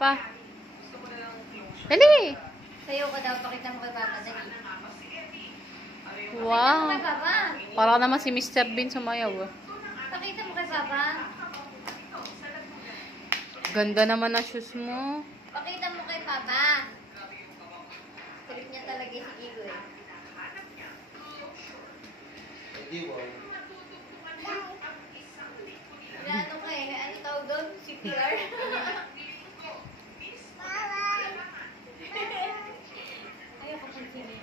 Pa. Dali! Sayo ka daw, pakita mo kay Papa. Dali. Wow. Pakita mo kay Papa. Para naman si Mr. Bean sumayaw. Pakita mo kay Papa. Ganda naman ang shoes mo. Pakita mo kay Papa. Trip niya talaga si Igo eh. Ano ka eh? Ano tawag doon? CPR? Ayoko pansinin.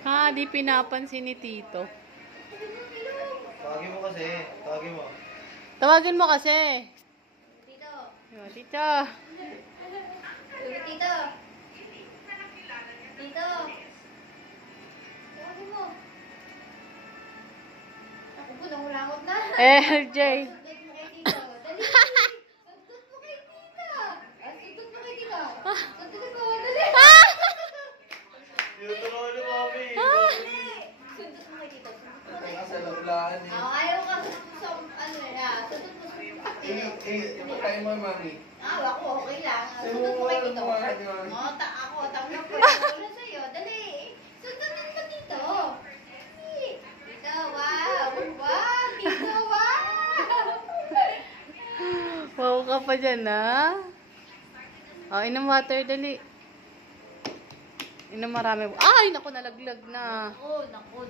Ha, di pinapansin ni Tito. Tawagin mo kasi. Tawagin mo. Tawagin mo kasi. Tito. Tito. Tito. Tito. Tawagin mo. Ako po, nangulangot na. LJ. Sundot mo kay Tito. Dali. Sundot mo kay Tito. Sundot mo kay Tito. Sundot mo. Dali. Yung tulungan ni Mami. Sundot mo kay Tito. Sundot mo kay Nasa labulaan eh. ayaw ka sa ano na. Sundot mo. Ipagkain mo, Mami. Ako, okay lang. Sundot mo kay Tito. Ako, tanggap ko. Wala sa'yo. Dali. Sundutin mo Tito. Dali. Tito, wow. Wow, Tito, wow. Wow ka pa dyan, ha? Oh, inom water, dali. Inom marami. Ay, naku, nalaglag na. Naku.